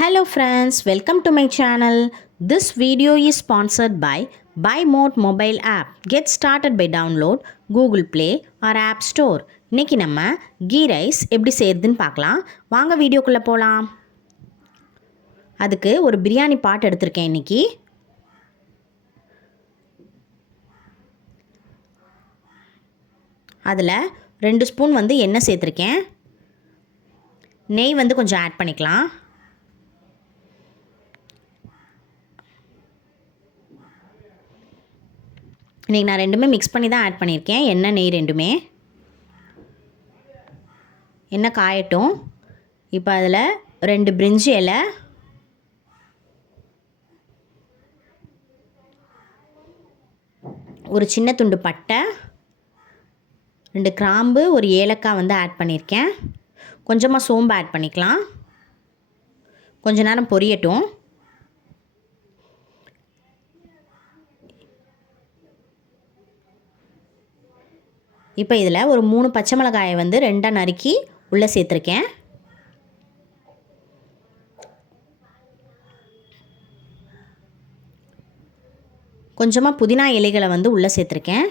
Hello friends, welcome to my channel. This video is sponsored by Buy Mode mobile app. Get started by download Google Play or App Store. இன்னைக்கு நம்ம key rice எப்படி செய்யறதுன்னு பார்க்கலாம். வாங்க வீடியோக்குள்ள போலாம். அதுக்கு ஒரு பிரியாணி பாட் எடுத்திருக்கேன் இன்னைக்கு. அதில் 2 ஸ்பூன் எண்ணெய் சேர்த்துருக்கேன். நெய் கொஞ்சம் ஆட் பண்ணிக்கலாம். இன்றைக்கி நான் ரெண்டுமே மிக்ஸ் பண்ணி தான் ஆட் பண்ணியிருக்கேன். எண்ணெய் நெய் ரெண்டுமே. எண்ணெய் காயட்டும். இப்போ அதில் 2 பிரிஞ்சி இலை, ஒரு சின்ன துண்டு பட்டை, 2 கிராம்பு, ஒரு ஏலக்காய் ஆட் பண்ணியிருக்கேன். கொஞ்சமாக சோம்பு ஆட் பண்ணிக்கலாம். கொஞ்ச நேரம் பொரியட்டும். இப்போ இதில் ஒரு 3 பச்சை மிளகாயை 2 நறுக்கி உள்ளே சேர்த்துருக்கேன். கொஞ்சமாக புதினா இலைகளை உள்ளே சேர்த்துருக்கேன்.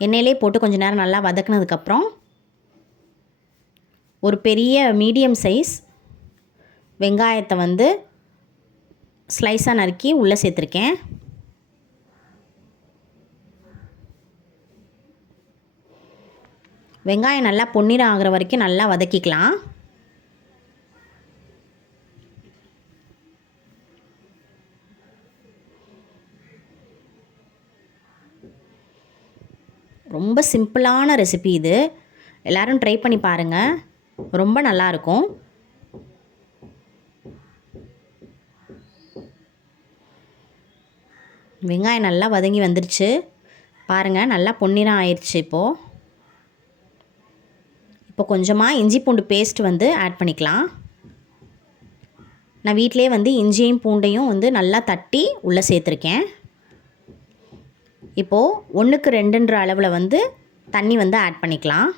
எண்ணெயிலே போட்டு கொஞ்ச நேரம் நல்லா வதக்குனதுக்கப்புறம் ஒரு பெரிய மீடியம் சைஸ் வெங்காயத்தை ஸ்லைஸாக நறுக்கி உள்ளே சேர்த்துருக்கேன். வெங்காயம் நல்லா பொன்னிறம் ஆகிற வரைக்கும் நல்லா வதக்கிக்கலாம். ரொம்ப சிம்பிளான ரெசிபி இது. எல்லோரும் ட்ரை பண்ணி பாருங்கள். ரொம்ப நல்லாயிருக்கும். வெங்காயம் நல்லா வதங்கி வந்துருச்சு பாருங்கள். நல்லா பொன்னிறம் ஆயிடுச்சு. இப்போ கொஞ்சமாக இஞ்சி பூண்டு பேஸ்ட் ஆட் பண்ணிக்கலாம். நான் வீட்டிலே இஞ்சியும் பூண்டையும் நல்லா தட்டி உள்ளே சேர்த்துருக்கேன். இப்போது 1க்கு 2ன்ற அளவில் தண்ணி ஆட் பண்ணிக்கலாம்.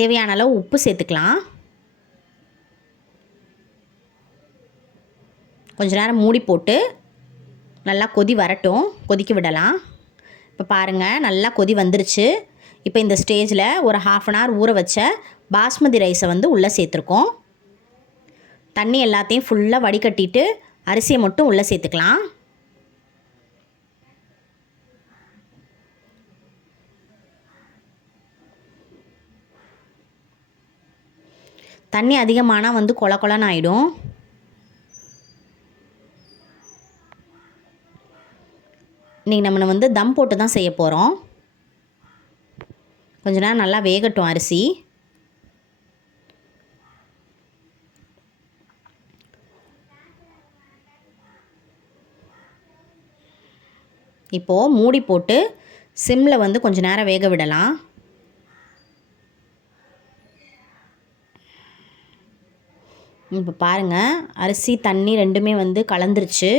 தேவையான அளவு உப்பு சேர்த்துக்கலாம். கொஞ்ச நேரம் மூடி போட்டு நல்லா கொதி வரட்டும். கொதிக்க விடலாம். இப்போ பாருங்கள் நல்லா கொதி வந்துருச்சு. இப்போ இந்த ஸ்டேஜில் ஒரு 1/2 அன் ஹவர் ஊற வச்ச பாஸ்மதி ரைஸை உள்ளே சேர்த்துருக்கோம். தண்ணி எல்லாத்தையும் ஃபுல்லாக வடிகட்டிட்டு அரிசியை மட்டும் உள்ளே சேர்த்துக்கலாம். தண்ணி அதிகமானால் கொல கொலன்னு ஆகிடும். இன்றைக்கி நம்ம தம் போட்டு தான் செய்ய போகிறோம். கொஞ்ச நேரம் நல்லா வேகட்டும் அரிசி. இப்போது மூடி போட்டு சிம்மில் கொஞ்ச நேரம் வேக விடலாம். இப்போ பாருங்கள் அரிசி தண்ணி ரெண்டுமே கலந்துருச்சு.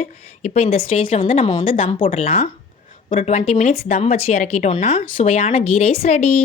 இப்போ இந்த ஸ்டேஜில் நம்ம தம் போட்டுடலாம். ஒரு 20 மினிட்ஸ் தம் வச்சு இறக்கிட்டோன்னா சுவையான கீ ரைஸ் ரெடி.